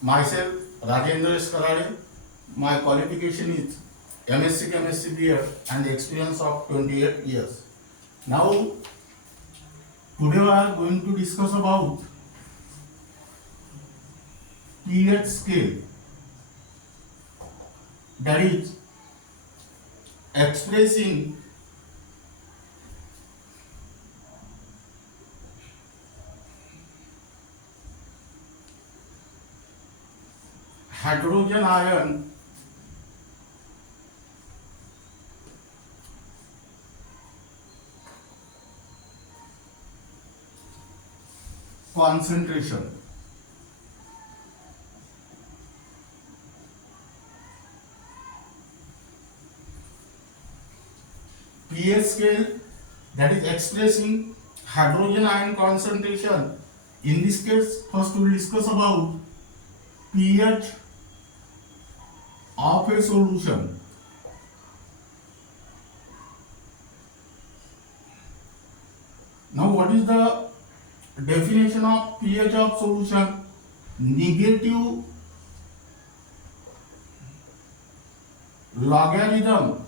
Myself, Rajendra S. Karade. My qualification is MSc Chemistry BEd and the experience of 28 years. Now, today we are going to discuss about pH scale, that is expressing hydrogen ion concentration. pH scale, that is expressing hydrogen ion concentration. In this case, first we will discuss about pH of a solution. Now, what is the definition of pH of solution? Negative logarithm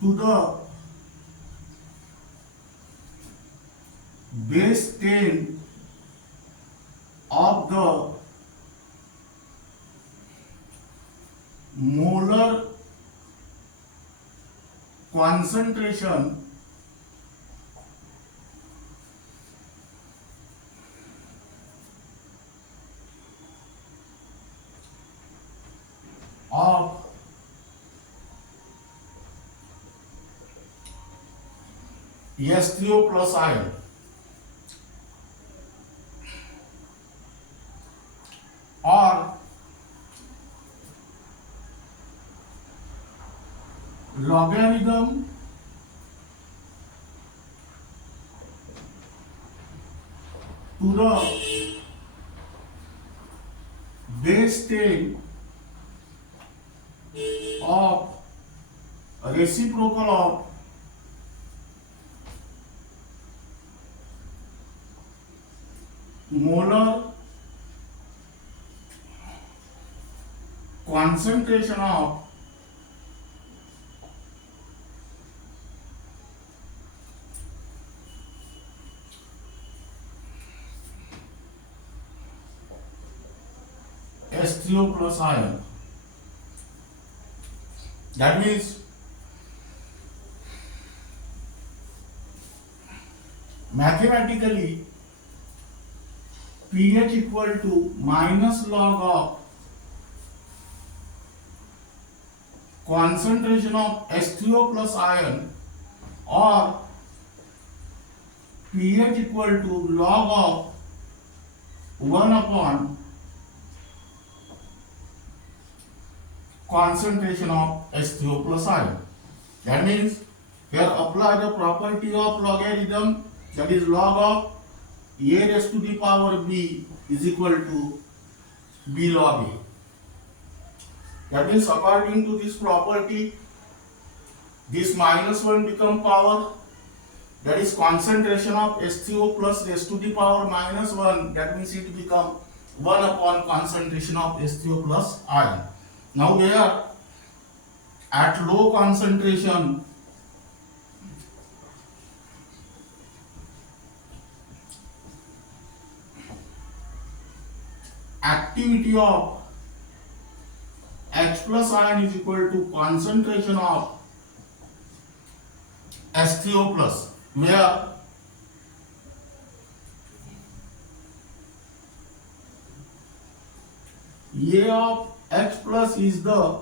to the base 10 of the molar concentration of H3O plus ion. Or logarithm to the base 10 of reciprocal of molar concentration of H3O plus ion. That means mathematically pH equal to minus log of concentration of H3O plus ion, or pH equal to log of 1 upon concentration of H3O plus ion. That means here apply the property of logarithm, that is log of a raised to the power b is equal to b log a. That means according to this property, this minus 1 become power, that is concentration of H3O plus raised to the power minus 1, that means it become 1 upon concentration of H3O plus ion. Now here at low concentration, activity of H plus ion is equal to concentration of H3O plus, where A of H plus is the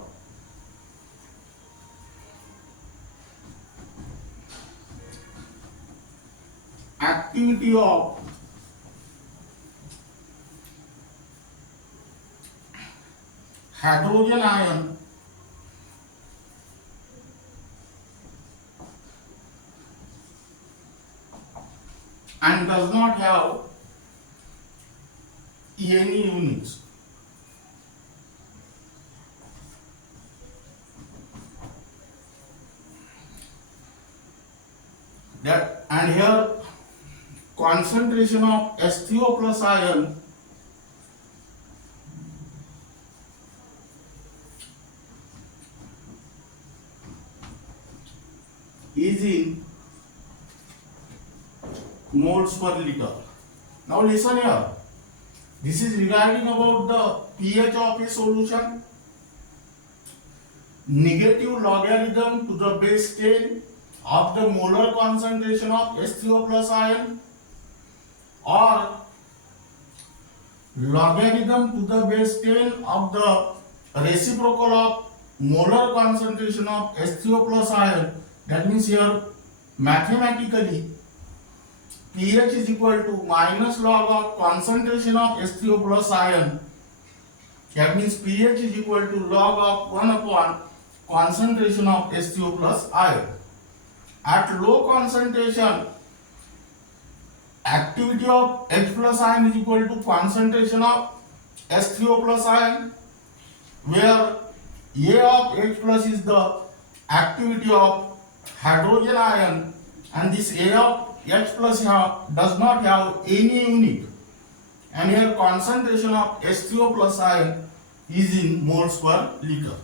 activity of hydrogen ion and does not have any units. that, and here concentration of H3O plus ion is in moles per liter. Now listen here. This is regarding about the pH of a solution. Negative logarithm to the base 10 of the molar concentration of H3O plus ion, or logarithm to the base 10 of the reciprocal of molar concentration of H3O plus ion. That means here mathematically pH is equal to minus log of concentration of H3O plus ion. That means pH is equal to log of 1 upon concentration of H3O plus ion. At low concentration, activity of H plus ion is equal to concentration of H3O plus ion, where A of H plus is the activity of hydrogen ion, and this A of H plus does not have any unit, and here concentration of H3O plus ion is in moles per liter.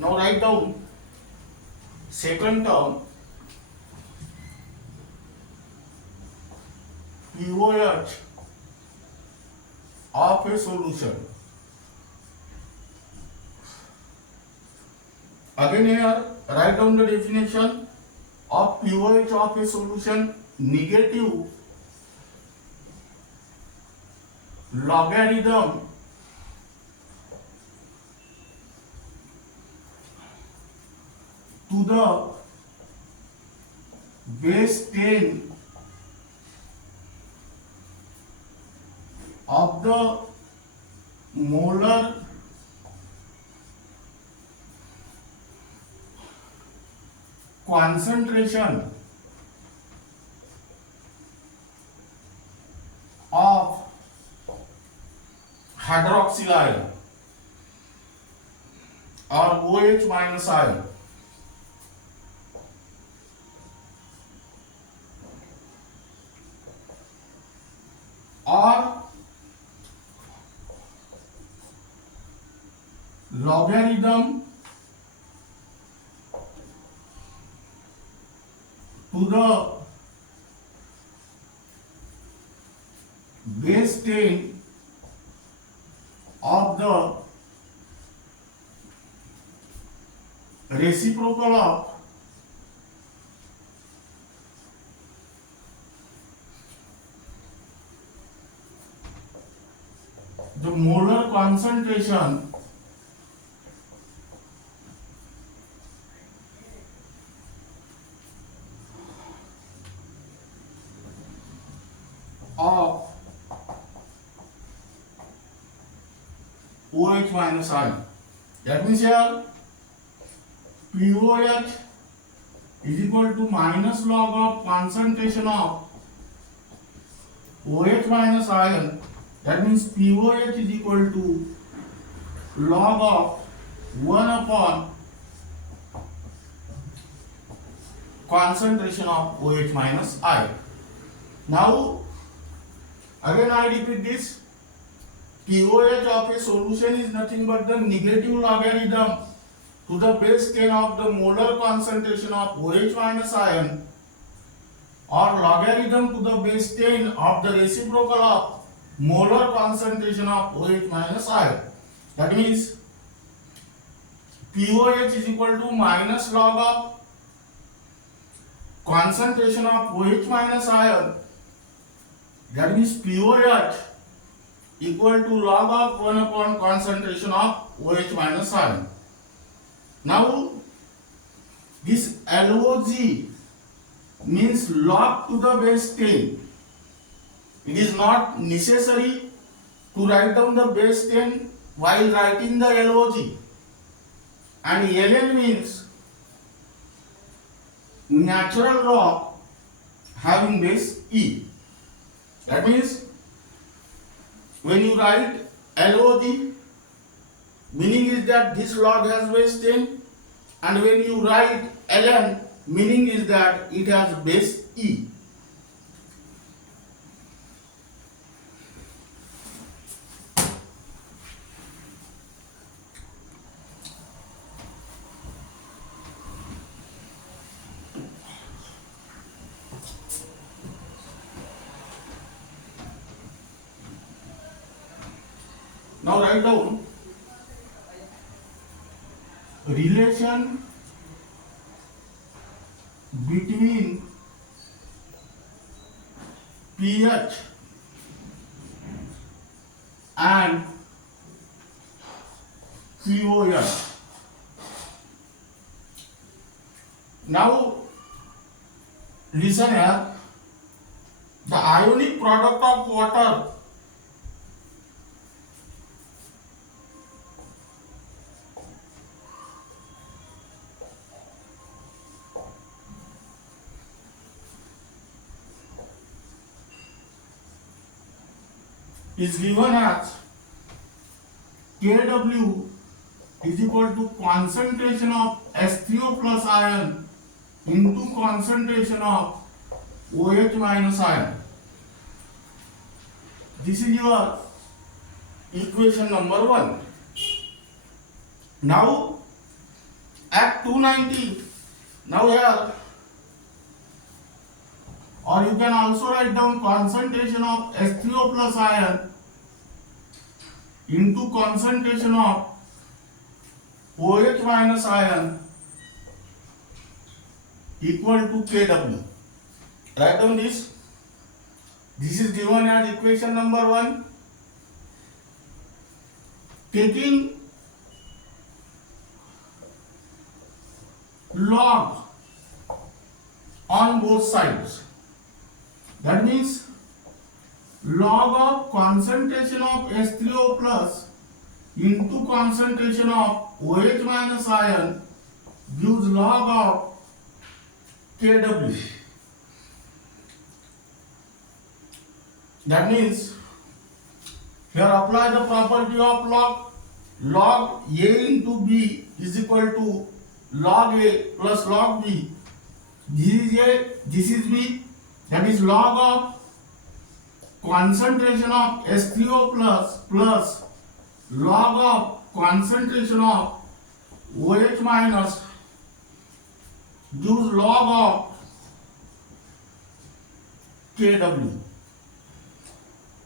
Now write down second term, pOH of a solution. Again here write down the definition of pOH of a solution: negative logarithm to the base 10 of the molar concentration of hydroxyl ion or OH minus ion. Or logarithm to the base 10 of the reciprocal of the molar concentration of OH minus ion. That means here pOH is equal to minus log of concentration of OH minus ion. That means pOH is equal to log of 1 upon concentration of OH minus ion. Now again I repeat this. pOH of a solution is nothing but the negative logarithm to the base 10 of the molar concentration of OH minus ion, or logarithm to the base 10 of the reciprocal of molar concentration of OH minus ion. That means pOH is equal to minus log of concentration of OH minus ion. That means pOH equal to log of 1 upon concentration of OH minus ion. Now this log means log to the base 10. It is not necessary to write down the base 10 while writing the log. and Ln means natural rock having base E. That means when you write LOG, meaning is that this log has base 10, and when you write Ln, meaning is that it has base E. Now write down relation between pH and QoL. Now listen here. The ionic product of water is given as Kw is equal to concentration of H3O plus ion into concentration of OH minus ion. This is your equation number 1. Now at 290, now here, or you can also write down concentration of H3O plus ion into concentration of OH minus ion equal to Kw. Write down this. This is given as equation number 1. Taking log on both sides. That means log of concentration of H3O plus into concentration of OH minus ion gives log of Kw. That means here apply the property of log. Log A into B is equal to log A plus log B. This is A, this is B. That is log of concentration of H3O plus log of concentration of OH minus gives log of Kw.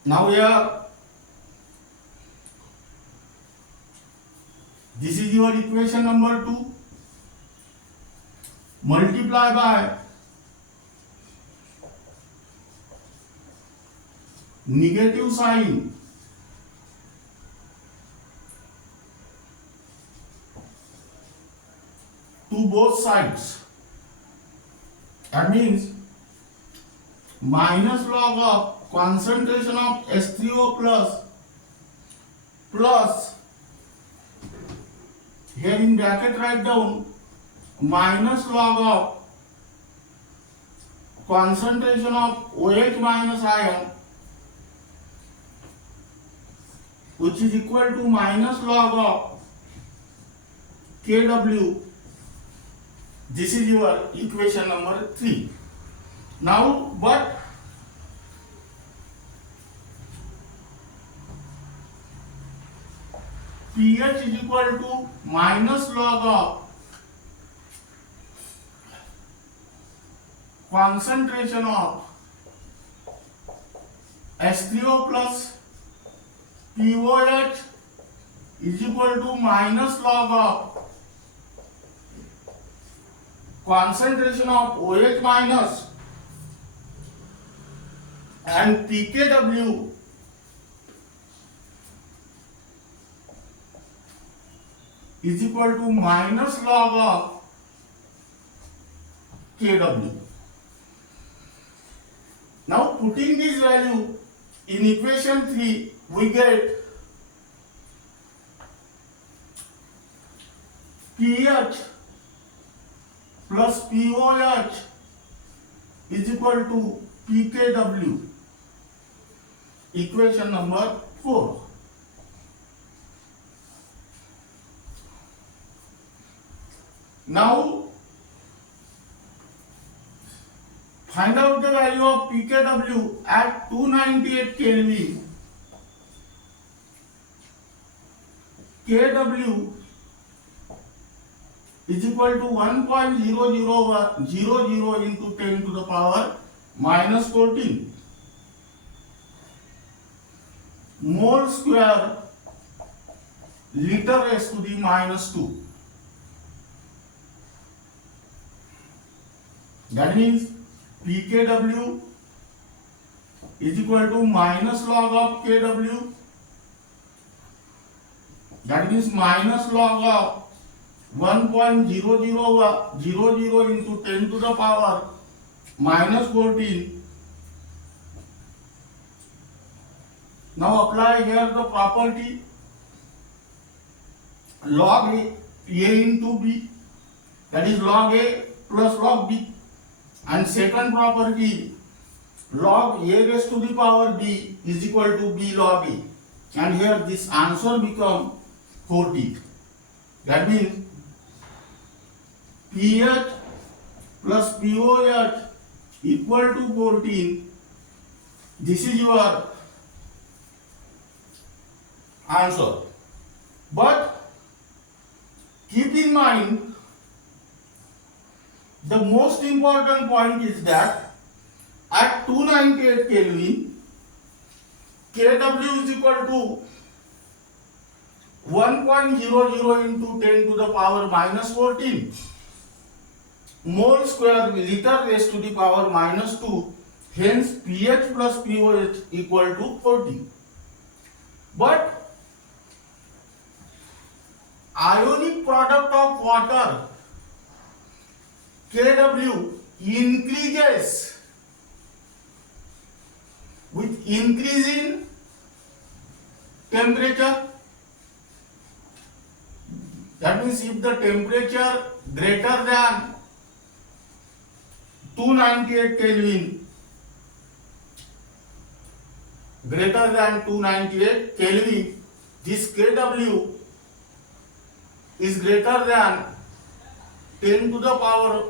Now here, this is your equation number 2. Multiply by negative sign to both sides. That means minus log of concentration of H3O plus here in bracket write down minus log of concentration of OH minus ion, which is equal to minus log of Kw. This is your equation number 3. Now, but pH is equal to minus log of concentration of H3O plus POH is equal to minus log of concentration of OH minus, and pKw is equal to minus log of Kw. Now putting this value in equation 3, we get pH plus pOH is equal to pKw. Equation number 4. Now find out the value of pKw at 298 Kelvin. Kw is equal to 1.0000 into 10 to the power minus 14 mole square liter raised to the minus 2. That means pKw is equal to minus log of Kw. That means minus log of 1.0000 into 10 to the power minus 14. Now apply here the property log A into B, that is log A plus log B, and second property log A raised to the power B is equal to B log A, and here this answer become 40. That means pH plus pOH equal to 14. This is your answer. But keep in mind, the most important point is that at 298 Kelvin, Kw is equal to 1.00 into 10 to the power minus 14 mole square liter raised to the power minus 2. Hence pH plus pOH equal to 40. But ionic product of water Kw increases with increase in temperature. That means if the temperature greater than 298 Kelvin, this Kw is greater than 10 to the power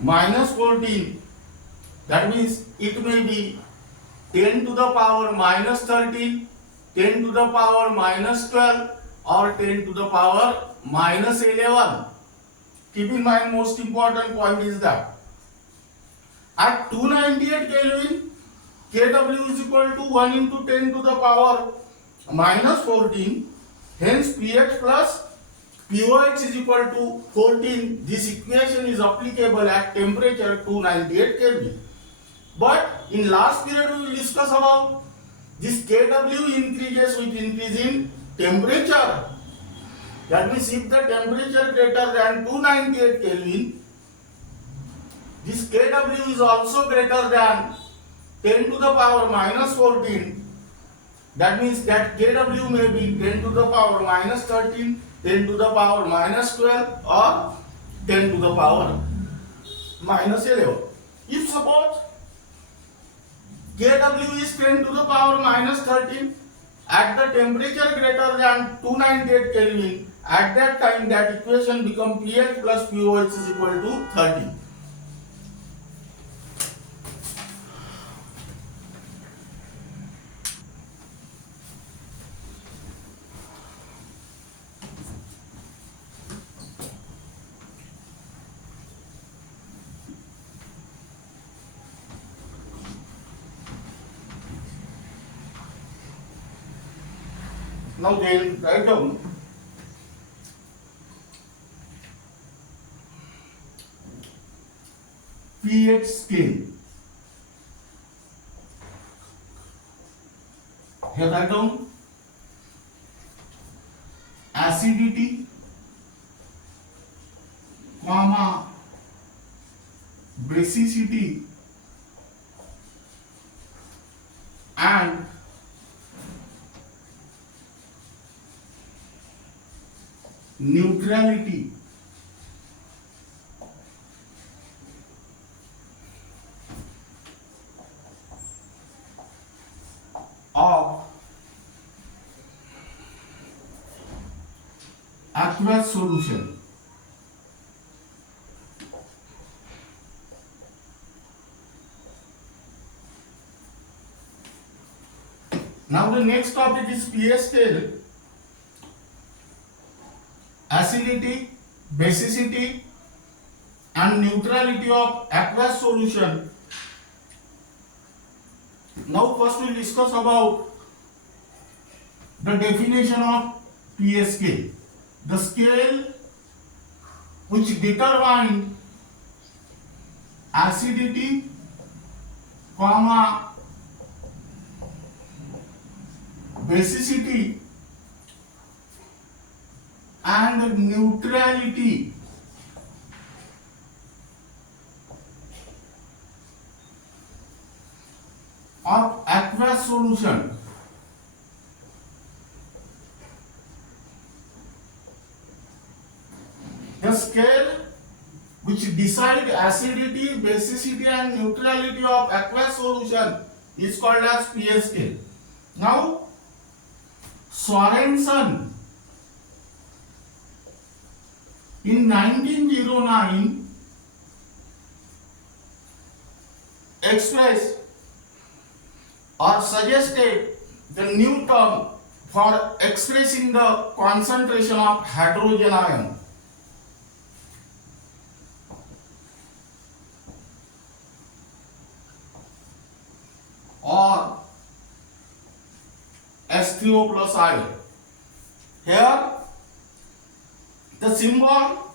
minus 14. That means it may be 10 to the power minus 13, 10 to the power minus 12, or 10 to the power minus 11. Keep in mind, most important point is that at 298 Kelvin, Kw is equal to 1 into 10 to the power minus 14. Hence pH plus pOH is equal to 14. This equation is applicable at temperature 298 Kelvin. But in last period we will discuss about this Kw increases with increase in temperature. That means if the temperature greater than 298 Kelvin, this Kw is also greater than 10 to the power minus 14. That means that Kw may be 10 to the power minus 13, 10 to the power minus 12, or 10 to the power minus 11. If suppose Kw is 10 to the power minus 13 at the temperature greater than 298 Kelvin, at that time that equation become pH plus pOH is equal to 30. Now then write down pH scale. Here write down acidity, comma, basicity, and neutrality. aqueous solution. Now the next topic is pH scale. Acidity, basicity and neutrality of aqueous solution. Now first we will discuss about the definition of pH scale. The scale which determines acidity, comma, basicity and neutrality of aqueous solution. The scale which decides acidity, basicity and neutrality of aqueous solution is called as pH scale. Now Sorensen in 1909 expressed or suggested the new term for expressing the concentration of hydrogen ion. Or H3O plus ion. Here the symbol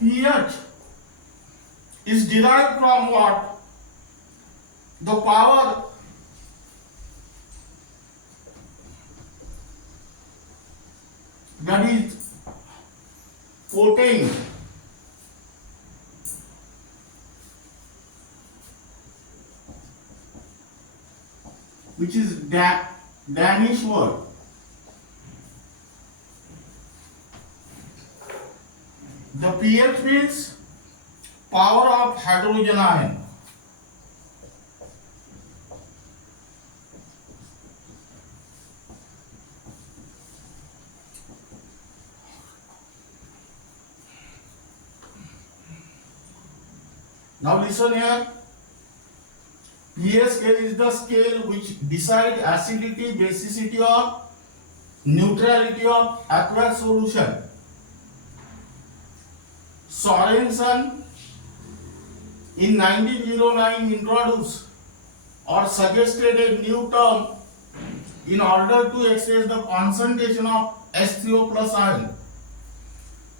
pH is derived from what? The power that is potent which is Danish word. The pH means power of hydrogen ion. Now listen here. pH scale is the scale which decides acidity, basicity or neutrality of aqueous solution. Sorensen in 1909 introduced or suggested a new term in order to express the concentration of H3O plus ion.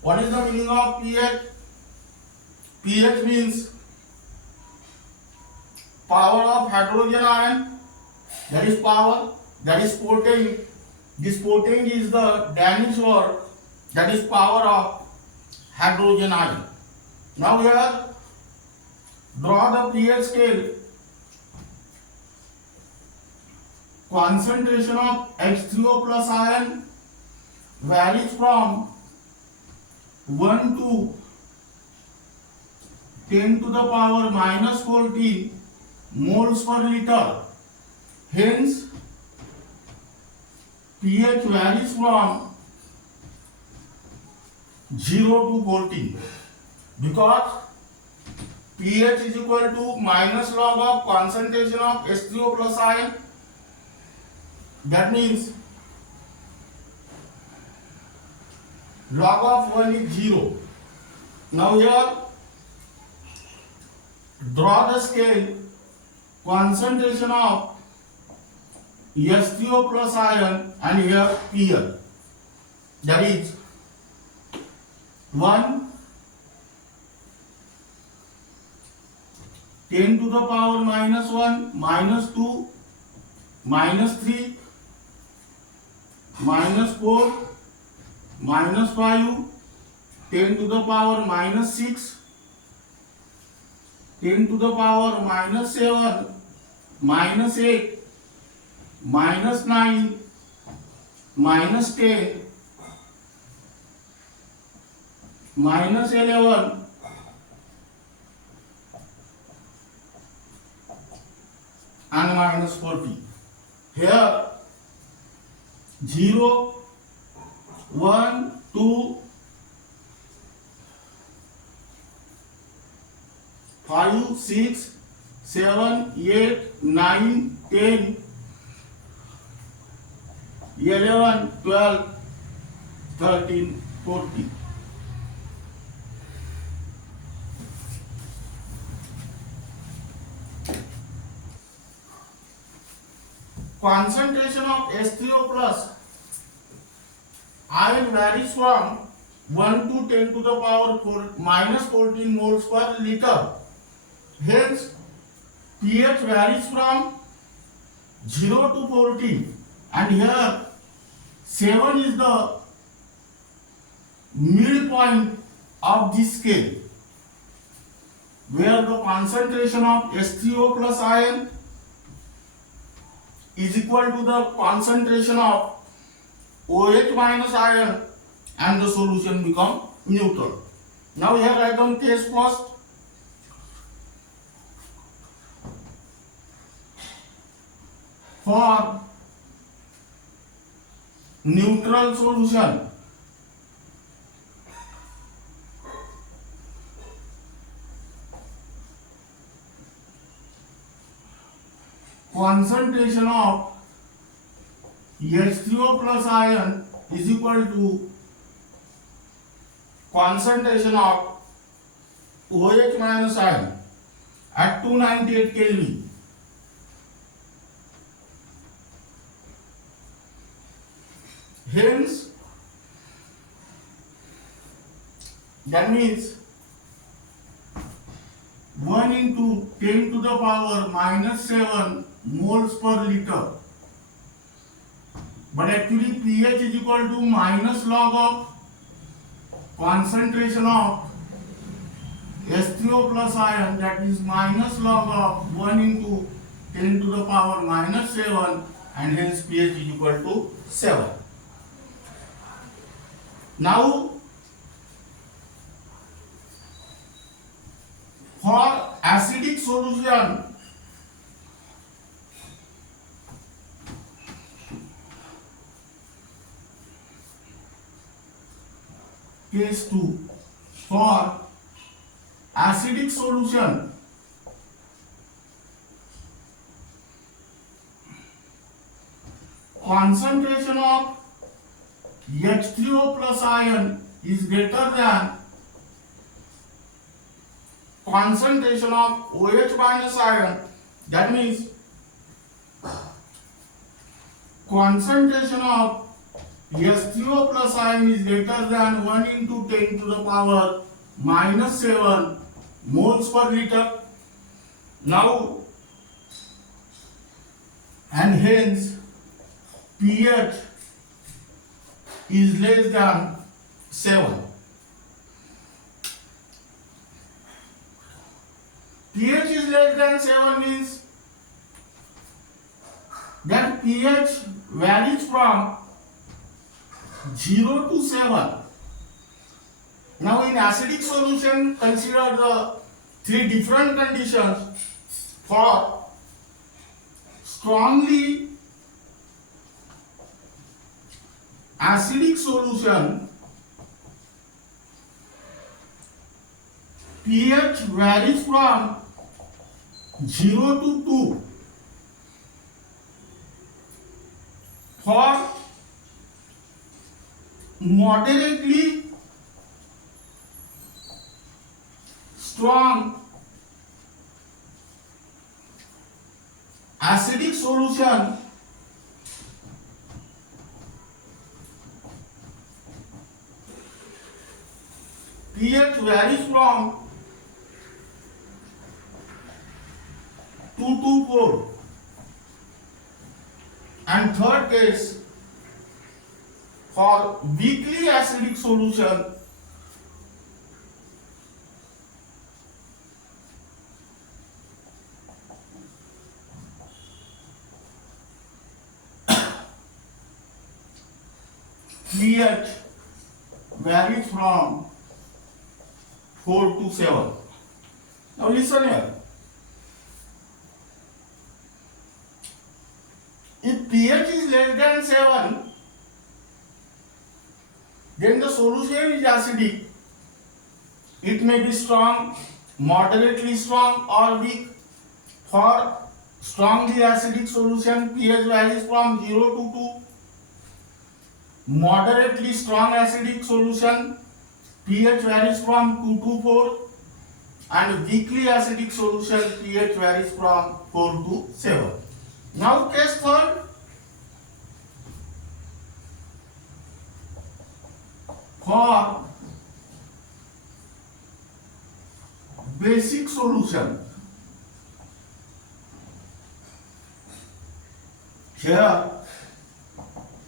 What is the meaning of pH? pH means power of hydrogen ion, that is power, that is potent. This potent is the Danish word, that is power of hydrogen ion. Now here draw the pH scale. Concentration of H3O plus ion varies from 1 to 10 to the power minus 14 moles per liter. Hence pH varies from 0 to 14 because pH is equal to minus log of concentration of H3O plus ion. That means log of 1 is 0. Now here draw the scale. Concentration of H3O plus ion and here pH, that is 1, 10 to the power minus 1, minus 2, minus 3, minus 4, minus 5, 10 to the power minus 6, 10 to the power minus 7, minus 8, minus 9, minus 10, minus 11, and minus 40. Here 0, 1 2 5 6 7 8 9 10 11 12 13 14. Concentration of H3O plus ion varies from 1 to 10 to the power 14 moles per liter. Hence, pH varies from 0 to 14, and here 7 is the middle point of this scale, where the concentration of H3O plus ion is equal to the concentration of OH minus ion, and the solution become neutral. Now here write down case first. For neutral solution, concentration of H3O plus ion is equal to concentration of OH minus ion at 298 Kelvin. Hence, that means 1 into 10 to the power minus 7 moles per liter. But actually pH is equal to minus log of concentration of H3O plus ion, that is minus log of 1 into 10 to the power minus 7, and hence pH is equal to 7. Now, for acidic solution, case 2, for acidic solution, concentration of H3O plus ion is greater than concentration of OH minus ion. That means concentration of H3O plus ion is greater than 1 into 10 to the power minus 7 moles per liter. Now, and hence pH is less than 7. pH is less than 7 means that pH varies from 0 to 7. Now in acidic solution, consider the 3 different conditions. For strongly acidic solution, pH varies from 0 to 2. For moderately strong acidic solution, pH varies from 2 to 4. And third case, for weakly acidic solution, pH varies from 4 to 7. Now listen here. If pH is less than 7, then the solution is acidic. It may be strong, moderately strong or weak. For strongly acidic solution, pH varies from 0 to 2. Moderately strong acidic solution, pH varies from 2 to 4. And weakly acidic solution, pH varies from 4 to 7. Now case third. For basic solution, here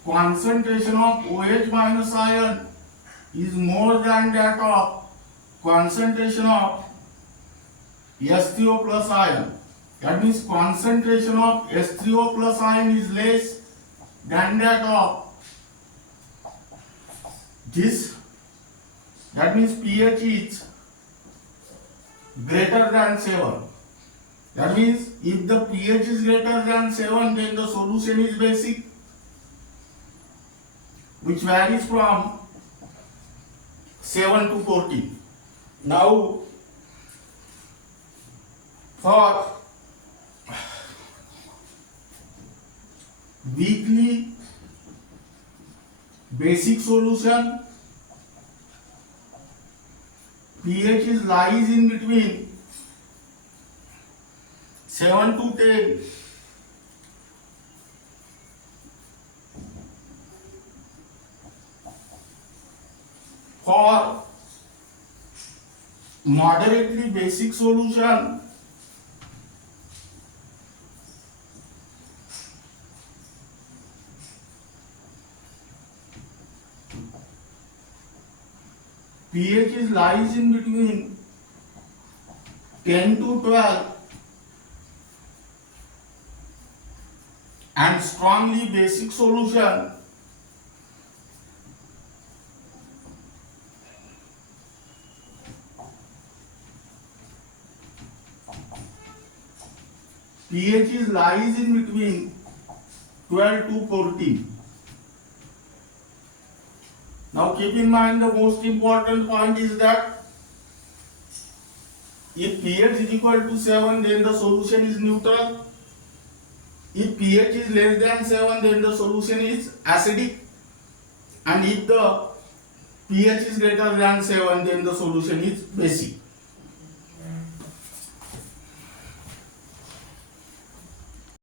concentration of OH minus ion is more than that of concentration of H3O plus ion. That means concentration of H3O plus ion is less than that of this. That means pH is greater than 7. That means if the pH is greater than 7, then the solution is basic, which varies from 7 to 14. Now, for weakly basic solution, pH is lies in between 7 to 10. For moderately basic solution, pH is lies in between 10 to 12, and strongly basic solution, pH is lies in between 12 to 14. Now keep in mind the most important point is that if pH is equal to 7, then the solution is neutral. If pH is less than 7, then the solution is acidic. And if the pH is greater than 7, then the solution is basic.